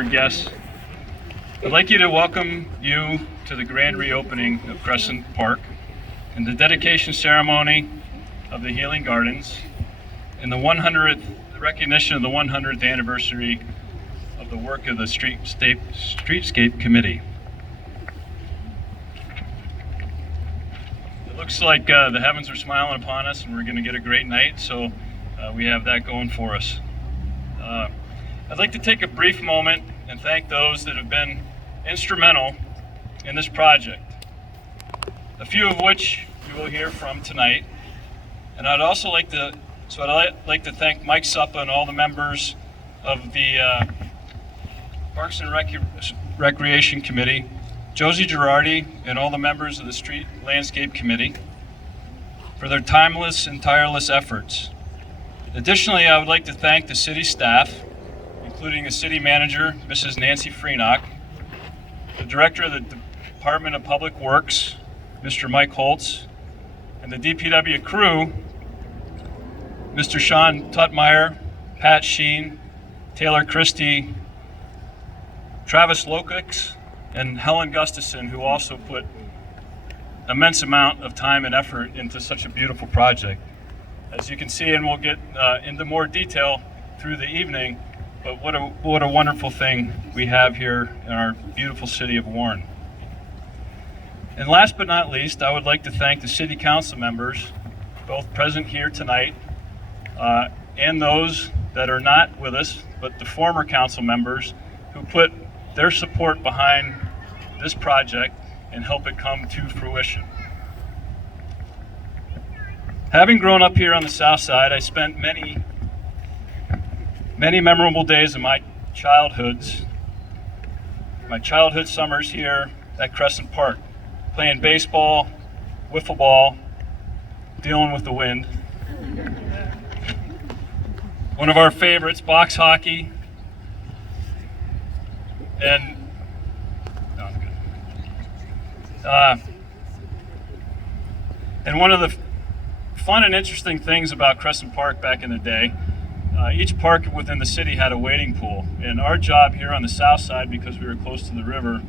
Guests, I'd like to welcome you to the grand reopening of Crescent Park and the dedication ceremony of the Healing Gardens and the recognition of the 100th anniversary of the work of the Streetscape Committee. It looks like the heavens are smiling upon us and we're going to get a great night, so we have that going for us. I'd like to take a brief moment and thank those that have been instrumental in this project, a few of which you will hear from tonight. And I'd also like to thank Mike Sappa and all the members of the Parks and Recreation Committee, Josie Girardi and all the members of the Street Landscape Committee for their timeless and tireless efforts. Additionally, I would like to thank the city staff, including the city manager, Mrs. Nancy Freenock, the director of the Department of Public Works, Mr. Mike Holtz, and the DPW crew, Mr. Sean Tutmeyer, Pat Sheen, Taylor Christie, Travis Lokix, and Helen Gustafson, who also put immense amount of time and effort into such a beautiful project. As you can see, and we'll get into more detail through the evening, but what a wonderful thing we have here in our beautiful city of Warren. And last but not least, I would like to thank the city council members, both present here tonight, and those that are not with us, but the former council members who put their support behind this project and help it come to fruition. Having grown up here on the south side, I spent many memorable days of my childhood summers here at Crescent Park, playing baseball, wiffle ball, dealing with the wind. One of our favorites, box hockey, and one of the fun and interesting things about Crescent Park back in the day, each park within the city had a wading pool, and our job here on the south side, because we were close to the river,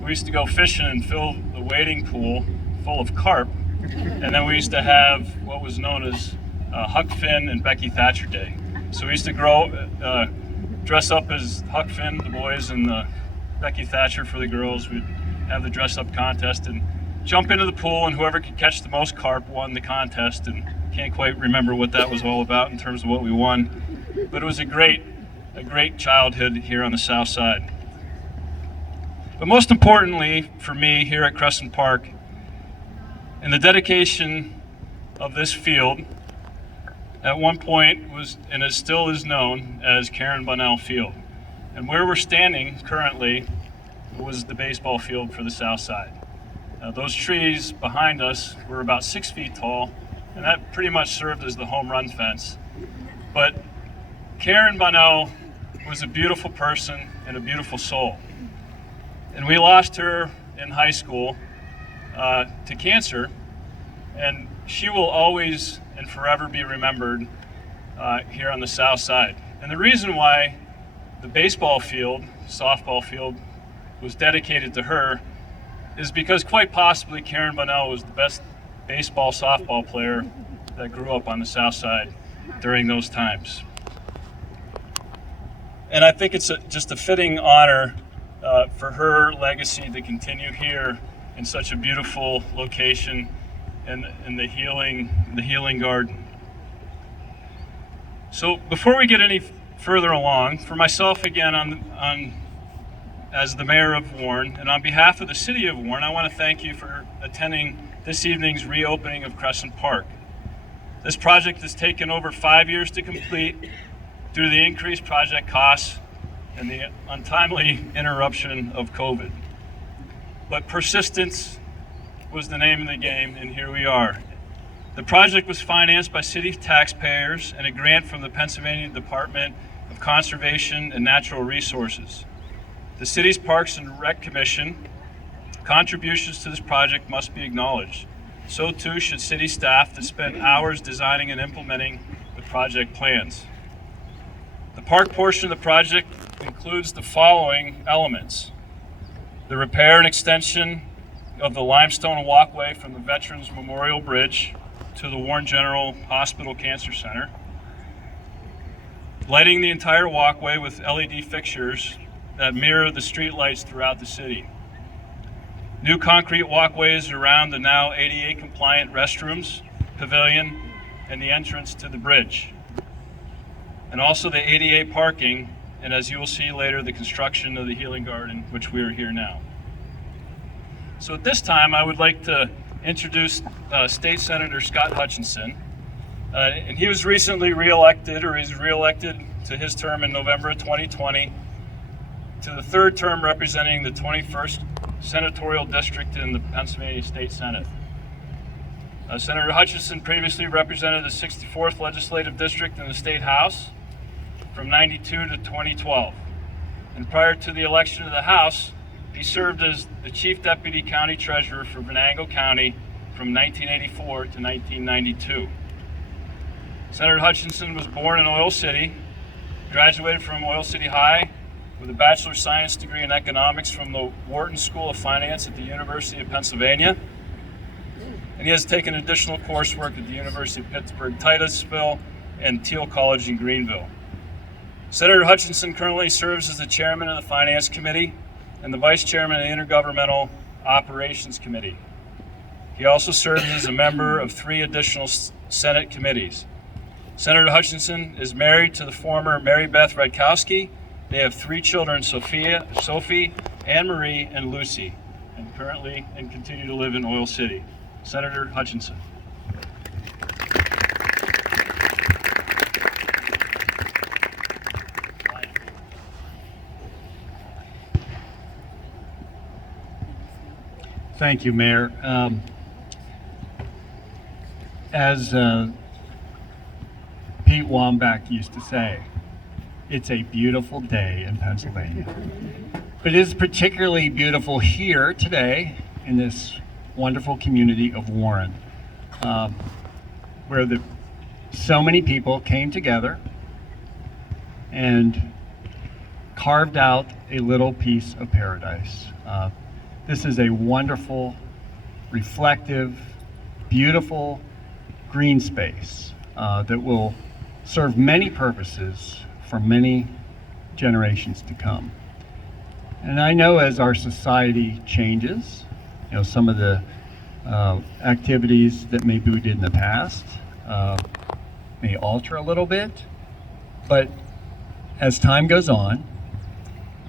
we used to go fishing and fill the wading pool full of carp, and then we used to have what was known as Huck Finn and Becky Thatcher Day. So we used to dress up as Huck Finn, the boys, and Becky Thatcher for the girls. We'd have the dress-up contest and jump into the pool, and whoever could catch the most carp won the contest. And can't quite remember what that was all about in terms of what we won, but it was a great childhood here on the south side. But most importantly for me here at Crescent Park, and the dedication of this field at one point was, and it still is known as Karen Bunnell Field. And where we're standing currently was the baseball field for the south side. Those trees behind us were about 6 feet tall, and that pretty much served as the home run fence. But Karen Bunnell was a beautiful person and a beautiful soul. And we lost her in high school to cancer, and she will always and forever be remembered here on the south side. And the reason why the baseball field, softball field, was dedicated to her is because quite possibly Karen Bunnell was the best baseball, softball player that grew up on the south side during those times. And I think it's just a fitting honor for her legacy to continue here in such a beautiful location in the healing garden. So before we get any further along, for myself again as the mayor of Warren, and on behalf of the city of Warren, I want to thank you for attending this evening's reopening of Crescent Park. This project has taken over 5 years to complete due to the increased project costs and the untimely interruption of COVID. But persistence was the name of the game, and here we are. The project was financed by city taxpayers and a grant from the Pennsylvania Department of Conservation and Natural Resources. The city's Parks and Rec Commission contributions to this project must be acknowledged. So too should city staff that spent hours designing and implementing the project plans. The park portion of the project includes the following elements: the repair and extension of the limestone walkway from the Veterans Memorial Bridge to the Warren General Hospital Cancer Center, lighting the entire walkway with LED fixtures that mirror the street lights throughout the city, new concrete walkways around the now ADA compliant restrooms, pavilion, and the entrance to the bridge, and also the ADA parking, and as you will see later, the construction of the Healing Garden, which we are here now. So at this time, I would like to introduce State Senator Scott Hutchinson. And he was recently reelected, or he's reelected to his term in November of 2020, to the third term representing the 21st Senatorial District in the Pennsylvania State Senate. Senator Hutchinson previously represented the 64th Legislative District in the State House from '92 to 2012. And prior to the election of the House, he served as the Chief Deputy County Treasurer for Venango County from 1984 to 1992. Senator Hutchinson was born in Oil City, graduated from Oil City High with a Bachelor of Science degree in Economics from the Wharton School of Finance at the University of Pennsylvania. And he has taken additional coursework at the University of Pittsburgh, Titusville, and Thiel College in Greenville. Senator Hutchinson currently serves as the Chairman of the Finance Committee and the Vice Chairman of the Intergovernmental Operations Committee. He also serves as a member of 3 additional Senate committees. Senator Hutchinson is married to the former Mary Beth Radkowski. They have 3 children, Sophie, Anne-Marie, and Lucy, and currently and continue to live in Oil City. Senator Hutchinson. Thank you, Mayor. As Pete Wambach used to say, it's a beautiful day in Pennsylvania. But it is particularly beautiful here today in this wonderful community of Warren, where so many people came together and carved out a little piece of paradise. This is a wonderful, reflective, beautiful green space that will serve many purposes for many generations to come. And I know as our society changes, some of the activities that maybe we did in the past may alter a little bit, but as time goes on,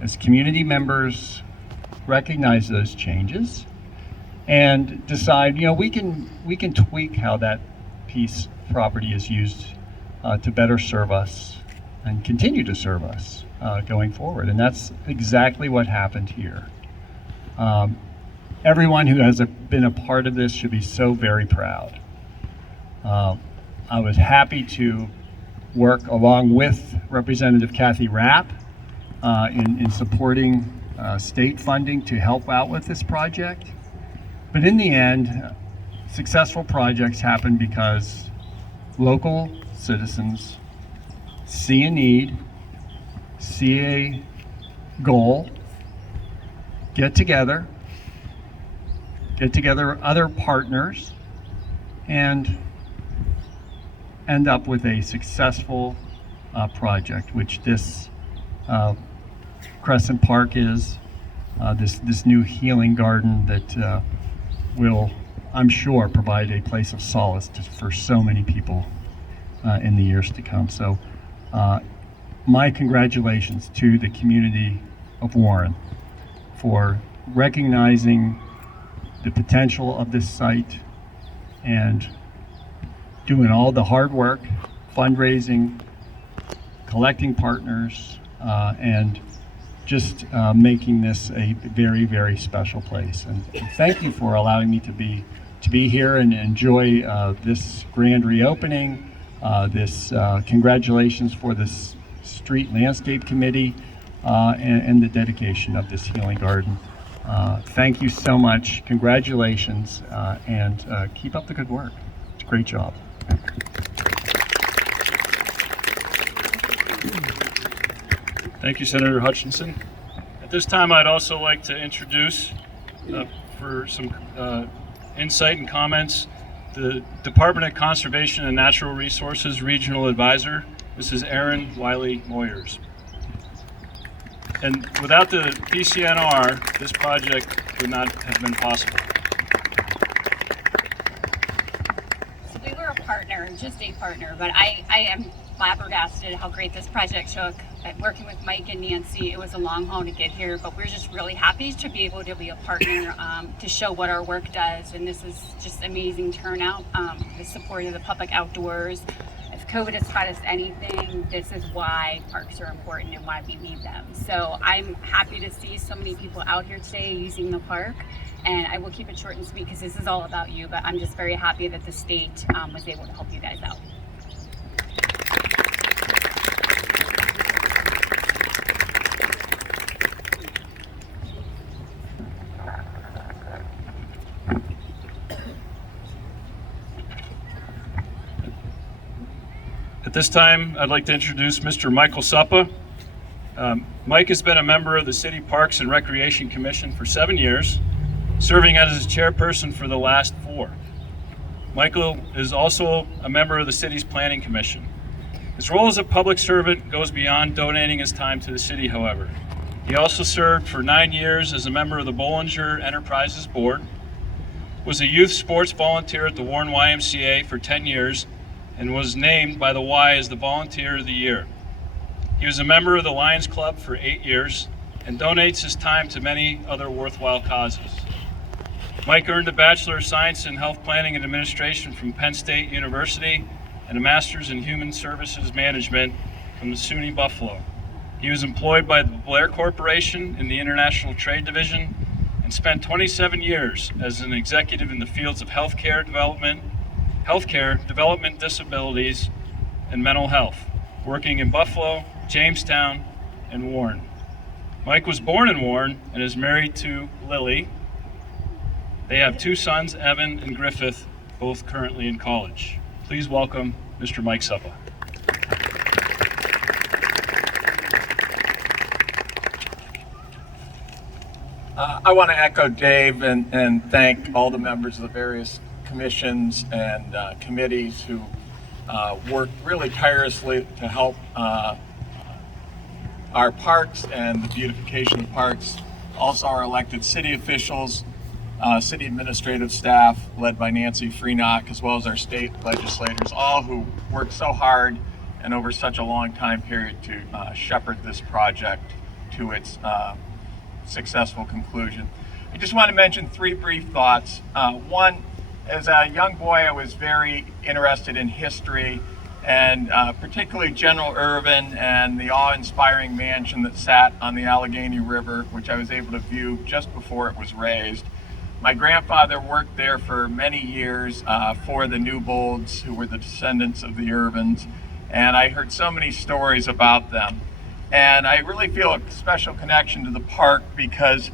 as community members recognize those changes and decide, we can tweak how that piece of property is used to better serve us and continue to serve us going forward. And that's exactly what happened here. Everyone who has been a part of this should be so very proud. I was happy to work along with Representative Kathy Rapp in supporting state funding to help out with this project. But in the end, successful projects happen because local citizens see a need, see a goal, get together other partners, and end up with a successful project, which this Crescent Park is, this new healing garden that will, I'm sure, provide a place of solace for so many people in the years to come. So my congratulations to the community of Warren for recognizing the potential of this site and doing all the hard work, fundraising, collecting partners, and just making this a very, very special place. And thank you for allowing me to be here and enjoy this grand reopening. Congratulations for this Street Landscape Committee and the dedication of this healing garden. Thank you so much. Congratulations, and keep up the good work. It's a great job. Thank you, Senator Hutchinson. At this time, I'd also like to introduce, for some insight and comments, the Department of Conservation and Natural Resources Regional Advisor, Mrs. Erin Wiley-Moyers. And without the DCNR, this project would not have been possible. So we were a partner, just a partner, but I am flabbergasted how great this project took. Working with Mike and Nancy, it was a long haul to get here, but we're just really happy to be able to be a partner to show what our work does. And this is just amazing turnout, the support of the public outdoors. If COVID has taught us anything, this is why parks are important and why we need them. So I'm happy to see so many people out here today using the park. And I will keep it short and sweet because this is all about you, but I'm just very happy that the state was able to help you guys out. At this time, I'd like to introduce Mr. Michael Sappa. Mike has been a member of the City Parks and Recreation Commission for 7 years, serving as its chairperson for the last 4. Michael is also a member of the city's Planning Commission. His role as a public servant goes beyond donating his time to the city, however. He also served for 9 years as a member of the Bollinger Enterprises Board, was a youth sports volunteer at the Warren YMCA for 10 years, and was named by the Y as the Volunteer of the Year. He was a member of the Lions Club for 8 years and donates his time to many other worthwhile causes. Mike earned a Bachelor of Science in Health Planning and Administration from Penn State University and a Master's in Human Services Management from the SUNY Buffalo. He was employed by the Blair Corporation in the International Trade Division and spent 27 years as an executive in the fields of healthcare, development disabilities, and mental health, working in Buffalo, Jamestown, and Warren. Mike was born in Warren and is married to Lily. They have 2 sons, Evan and Griffith, both currently in college. Please welcome Mr. Mike Sappa. I want to echo Dave and thank all the members of the various commissions and committees who worked really tirelessly to help our parks and the beautification of parks. Also our elected city officials, city administrative staff led by Nancy Freenock, as well as our state legislators, all who worked so hard and over such a long time period to shepherd this project to its successful conclusion. I just want to mention 3 brief thoughts. One, as a young boy, I was very interested in history, and particularly General Irvin and the awe-inspiring mansion that sat on the Allegheny River, which I was able to view just before it was razed. My grandfather worked there for many years for the Newbolds, who were the descendants of the Irvins, and I heard so many stories about them. And I really feel a special connection to the park because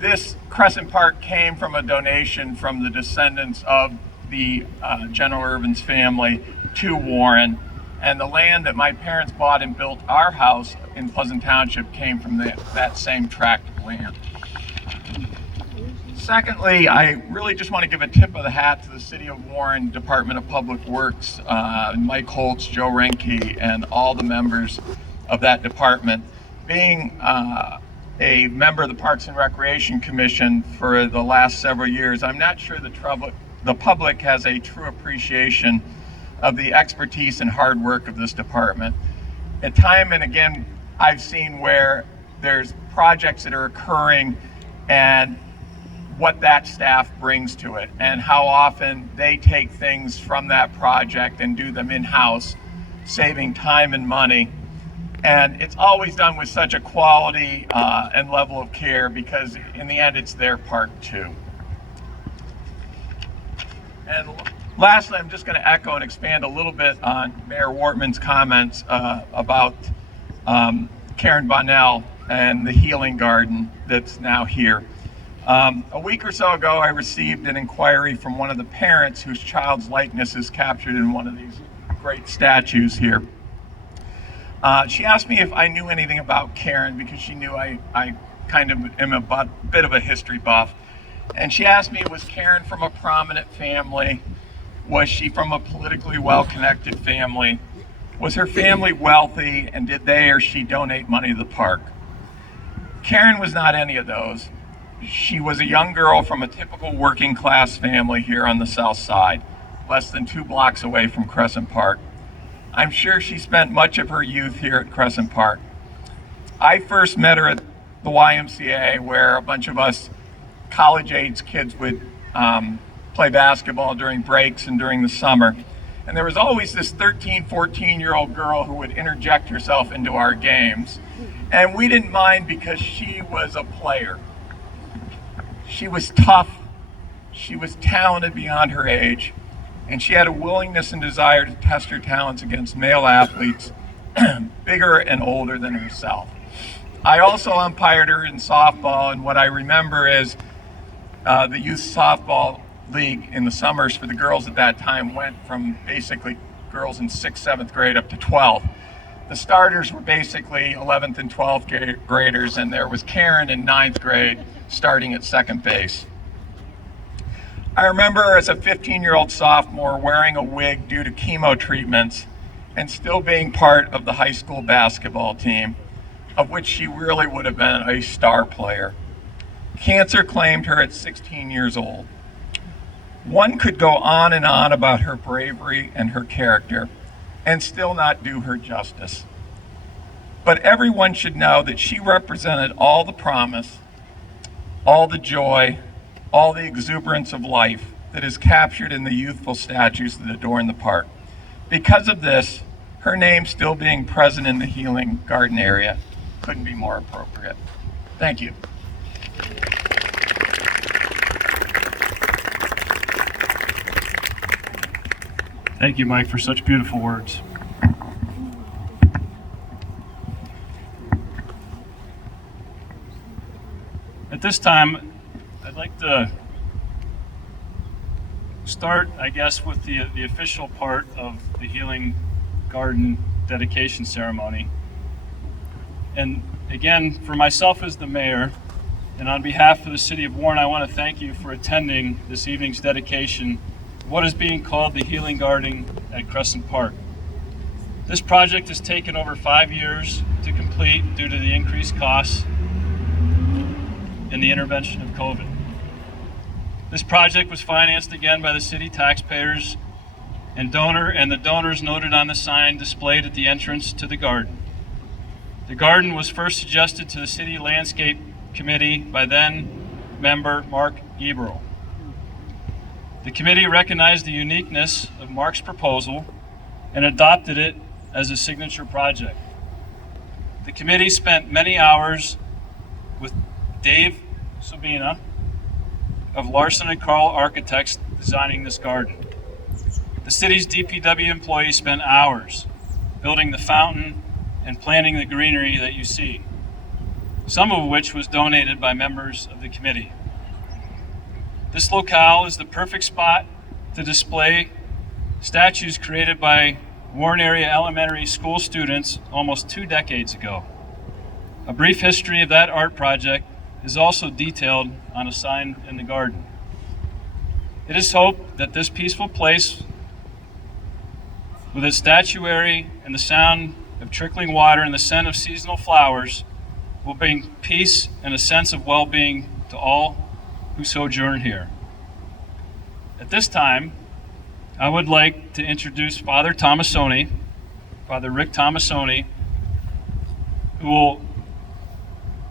this Crescent Park came from a donation from the descendants of the General Irvin's family to Warren, and the land that my parents bought and built our house in Pleasant Township came from that same tract of land. Secondly, I really just want to give a tip of the hat to the City of Warren Department of Public Works, Mike Holtz, Joe Renke, and all the members of that department. Being a member of the Parks and Recreation Commission for the last several years, I'm not sure the public has a true appreciation of the expertise and hard work of this department. And time and again, I've seen where there's projects that are occurring and what that staff brings to it, and how often they take things from that project and do them in-house, saving time and money. And it's always done with such a quality and level of care, because in the end, it's their park too. And lastly, I'm just going to echo and expand a little bit on Mayor Wortman's comments about Karen Bonnell and the healing garden that's now here. A week or so ago, I received an inquiry from one of the parents whose child's likeness is captured in one of these great statues here. She asked me if I knew anything about Karen because she knew I kind of am a bit of a history buff. And she asked me, was Karen from a prominent family? Was she from a politically well-connected family? Was her family wealthy, and did they or she donate money to the park? Karen was not any of those. She was a young girl from a typical working class family here on the south side, less than 2 blocks away from Crescent Park. I'm sure she spent much of her youth here at Crescent Park. I first met her at the YMCA, where a bunch of us college-age kids would play basketball during breaks and during the summer. And there was always this 13, 14-year-old girl who would interject herself into our games. And we didn't mind because she was a player. She was tough, she was talented beyond her age, and she had a willingness and desire to test her talents against male athletes bigger and older than herself. I also umpired her in softball, and what I remember is the youth softball league in the summers for the girls at that time went from basically girls in 6th, 7th grade up to 12th. The starters were basically 11th and 12th graders, and there was Karen in 9th grade starting at second base. I remember her as a 15-year-old sophomore wearing a wig due to chemo treatments and still being part of the high school basketball team, of which she really would have been a star player. Cancer claimed her at 16 years old. One could go on and on about her bravery and her character and still not do her justice. But everyone should know that she represented all the promise, all the joy, all the exuberance of life that is captured in the youthful statues that adorn the park. Because of this, her name still being present in the Healing Garden area couldn't be more appropriate. Thank you. Thank you, Mike, for such beautiful words. At this time, I'd like to start, I guess, with the official part of the Healing Garden dedication ceremony. And again, for myself as the mayor, and on behalf of the City of Warren, I want to thank you for attending this evening's dedication of what is being called the Healing Garden at Crescent Park. This project has taken over 5 years to complete due to the increased costs and the intervention of COVID. This project was financed again by the city taxpayers and the donors noted on the sign displayed at the entrance to the garden. The garden was first suggested to the City Landscape Committee by then member Mark Eberl. The committee recognized the uniqueness of Mark's proposal and adopted it as a signature project. The committee spent many hours with Dave Sabina of Larson and Carl Architects designing this garden. The city's DPW employees spent hours building the fountain and planting the greenery that you see, some of which was donated by members of the committee. This locale is the perfect spot to display statues created by Warren Area Elementary School students almost 2 decades ago. A brief history of that art project is also detailed on a sign in the garden. It is hoped that this peaceful place, with its statuary and the sound of trickling water and the scent of seasonal flowers, will bring peace and a sense of well-being to all who sojourn here. At this time, I would like to introduce Father Rick Tomasoni, who will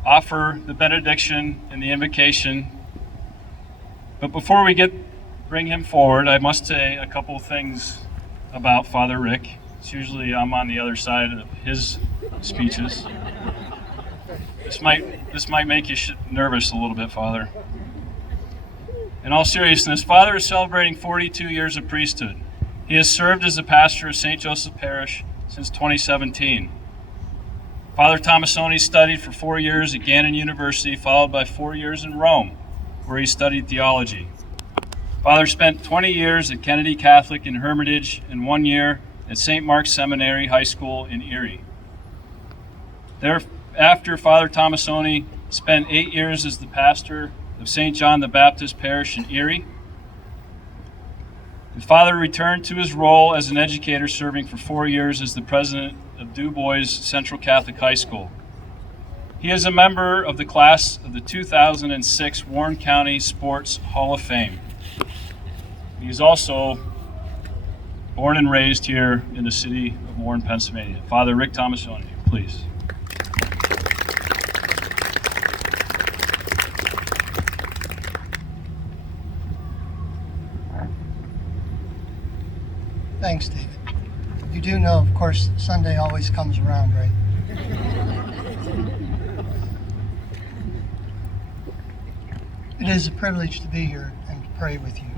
offer the benediction and the invocation. But before we bring him forward, I must say a couple of things about Father Rick. It's usually I'm on the other side of his speeches. This might make you nervous a little bit, Father. In all seriousness, Father is celebrating 42 years of priesthood. He has served as the pastor of St. Joseph Parish since 2017. Father Tomasoni studied for 4 years at Gannon University, followed by 4 years in Rome, where he studied theology. Father spent 20 years at Kennedy Catholic in Hermitage and 1 year at St. Mark's Seminary High School in Erie. Thereafter, Father Tomasoni spent 8 years as the pastor of St. John the Baptist Parish in Erie. The father returned to his role as an educator, serving for 4 years as the president of Du Bois Central Catholic High School. He is a member of the class of the 2006 Warren County Sports Hall of Fame. He is also born and raised here in the city of Warren, Pennsylvania. Father Rick Tomasoni, please. Thanks, David. You do know, of course, Sunday always comes around, right? It is a privilege to be here and to pray with you.